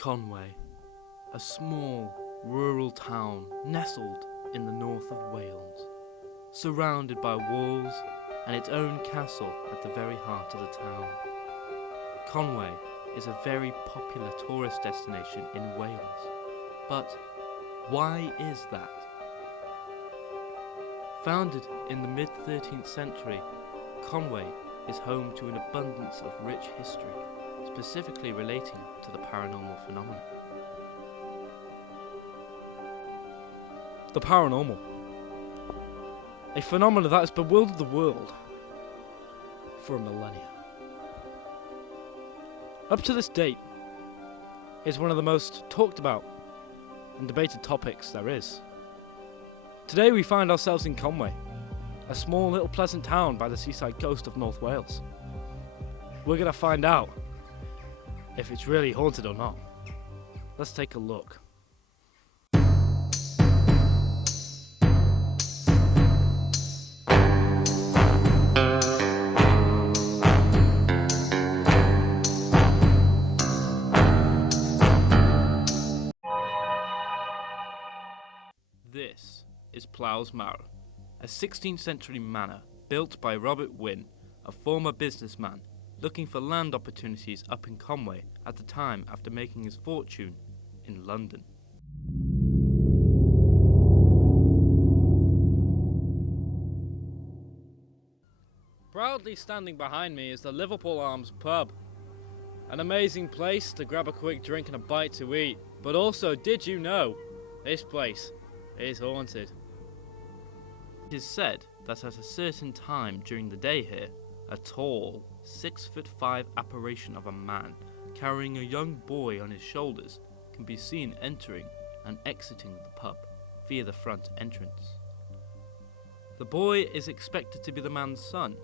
Conwy, a small, rural town nestled in the north of Wales, surrounded by walls and its own castle at the very heart of the town. Conwy is a very popular tourist destination in Wales, but why is that? Founded in the mid-13th century, Conwy is home to an abundance of rich history, specifically relating to the paranormal phenomena. The paranormal. A phenomenon that has bewildered the world for a millennia. Up to this date, it's one of the most talked about and debated topics there is. Today we find ourselves in Conwy, a small little pleasant town by the seaside coast of North Wales. We're going to find out if it's really haunted or not. Let's take a look. This is Plough's Marrow, a 16th century manor built by Robert Wynne, a former businessman looking for land opportunities up in Conwy at the time after making his fortune in London. Proudly standing behind me is the Liverpool Arms pub. An amazing place to grab a quick drink and a bite to eat. But also, did you know, this place is haunted? It is said that at a certain time during the day here, a tall, 6'5" apparition of a man carrying a young boy on his shoulders can be seen entering and exiting the pub via the front entrance. The boy is expected to be the man's son,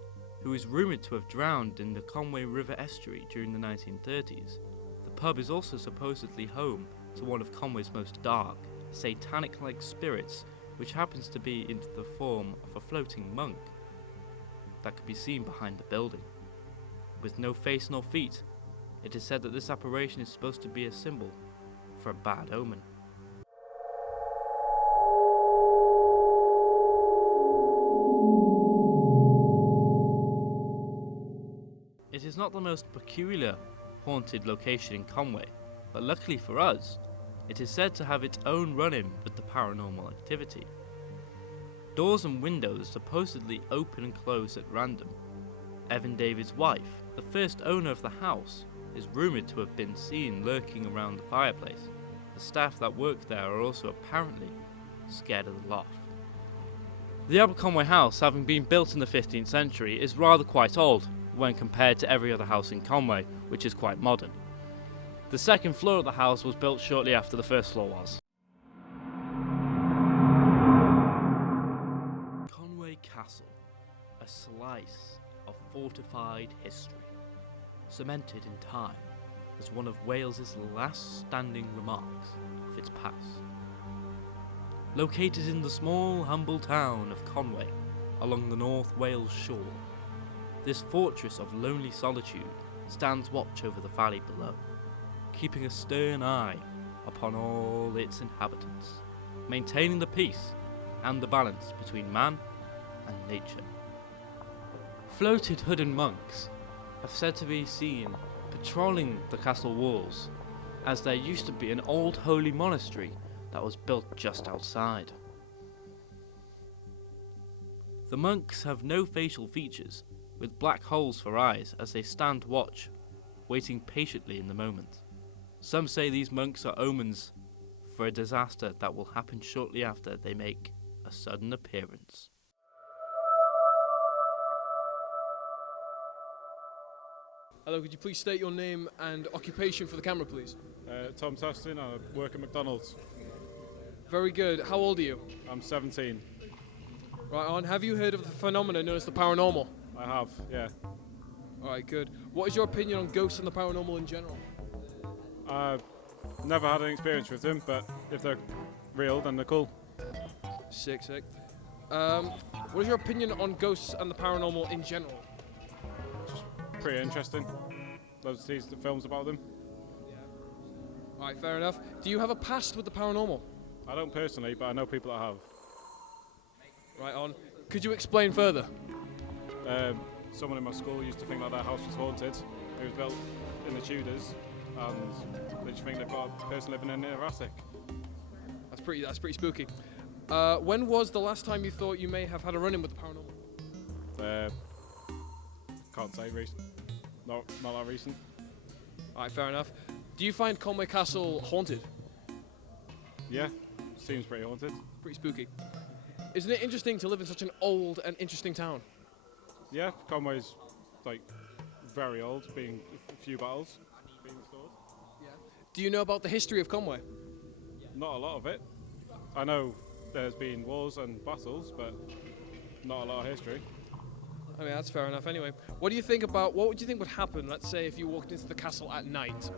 who is rumoured to have drowned in the Conwy River estuary during the 1930s. The pub is also supposedly home to one of Conwy's most dark, satanic-like spirits, which happens to be in the form of a floating monk that could be seen behind the building. With no face nor feet, it is said that this apparition is supposed to be a symbol for a bad omen. It is not the most peculiar haunted location in Conwy, but luckily for us, it is said to have its own run-in with the paranormal activity. Doors and windows supposedly open and close at random. Evan David's wife, the first owner of the house, is rumoured to have been seen lurking around the fireplace. The staff that work there are also apparently scared of the loft. The Aberconwy house, having been built in the 15th century, is rather quite old when compared to every other house in Conwy, which is quite modern. The second floor of the house was built shortly after the first floor was. Conwy Castle, a slice of fortified history, cemented in time as one of Wales's last standing remarks of its past. Located in the small, humble town of Conwy, along the North Wales shore, this fortress of lonely solitude stands watch over the valley below, keeping a stern eye upon all its inhabitants, maintaining the peace and the balance between man and nature. Floated hooded monks have said to be seen patrolling the castle walls, as there used to be an old holy monastery that was built just outside. The monks have no facial features, with black holes for eyes as they stand watch, waiting patiently in the moment. Some say these monks are omens for a disaster that will happen shortly after they make a sudden appearance. Hello, could you please state your name and occupation for the camera, please? Tom Tustin, I work at McDonald's. Very good. How old are you? I'm 17. Right on. Have you heard of the phenomenon known as the paranormal? I have, yeah. Alright, good. What is your opinion on ghosts and the paranormal in general? I've never had an experience with them, but if they're real, then they're cool. Sick. What is your opinion on ghosts and the paranormal in general? Just pretty interesting. Love to see the films about them. Alright, fair enough. Do you have a past with the paranormal? I don't personally, but I know people that have. Right on. Could you explain further? Someone in my school used to think that their house was haunted. It was built in the Tudors, and they just think they've got a person living in their attic. That's pretty spooky. When was the last time you thought you may have had a run-in with the paranormal? Can't say recent. Not that recent. Alright, fair enough. Do you find Conwy Castle haunted? Yeah, seems pretty haunted. Pretty spooky. Isn't it interesting to live in such an old and interesting town? Yeah, Conway's like very old, being a few battles being restored. Do you know about the history of Conwy? Not a lot of it. I know there's been wars and battles, but not a lot of history. I mean, that's fair enough anyway. What do you think about, what would you think would happen, let's say, if you walked into the castle at night?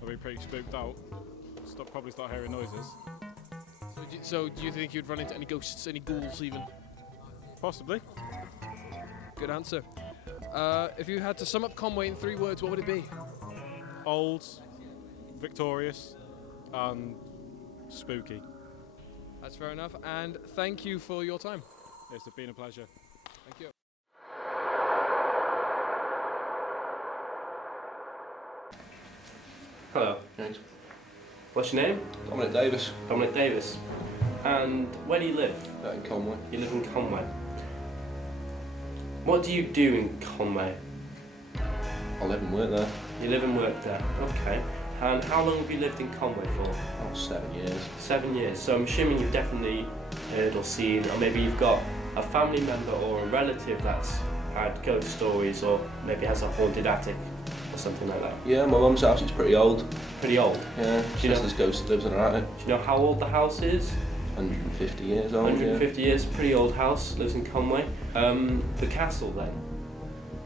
I'd be pretty spooked out. Probably start hearing noises. So do you think you'd run into any ghosts, any ghouls even? Possibly. Good answer. If you had to sum up Conwy in 3 words, what would it be? Old, victorious, and spooky. That's fair enough, and thank you for your time. It's been a pleasure. Thank you. Hello. Thanks. What's your name? Dominic Davis, Dominic Davis. And where do you live? in Conwy. You live in Conwy. What do you do in Conwy? I live and work there. You live and work there. Okay. And how long have you lived in Conwy for? Oh, 7 years. 7 years. So I'm assuming you've definitely heard or seen, or maybe you've got a family member or a relative that's had ghost stories, or maybe has a haunted attic or something like that. Yeah, my mum's house is pretty old. Pretty old. Yeah, she know- says there's ghost that lives in her attic. Do you know how old the house is? 150 years old. 150 years, pretty old house, lives in Conwy. The castle then.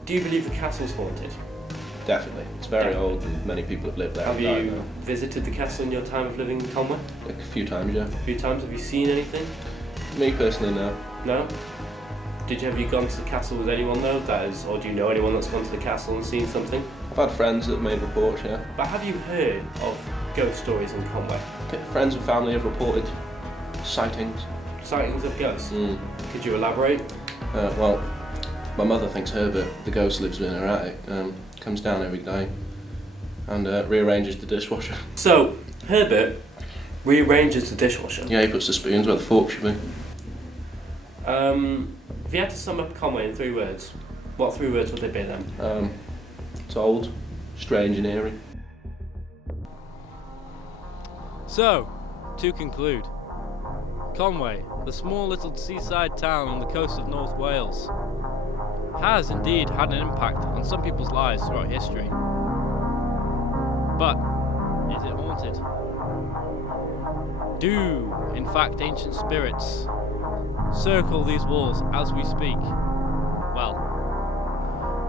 Do you believe the castle's haunted? Yeah, definitely. It's very Definitely. old and many people have lived there. Have and died you now. visited the castle in your time of living in Conwy? Like a few times, yeah. A few times. Have you seen anything? Me personally, no. No? Have you gone to the castle with anyone though? That is, or do you know anyone that's gone to the castle and seen something? I've had friends that have made reports, yeah. But have you heard of ghost stories in Conwy? Friends and family have reported sightings. Sightings of ghosts? Mm. Could you elaborate? Well, my mother thinks Herbert, the ghost, lives in her attic. Comes down every day and rearranges the dishwasher. So, Herbert rearranges the dishwasher. Yeah, he puts the spoons where the fork should be. If you had to sum up Conwy in 3 words, what 3 words would they be then? It's old, strange and eerie. So, to conclude, Conwy, the small little seaside town on the coast of North Wales, has indeed had an impact on some people's lives throughout history. But, is it haunted? Do, in fact, ancient spirits circle these walls as we speak? Well,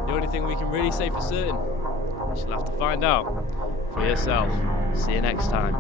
the only thing we can really say for certain, you'll have to find out for yourself. See you next time.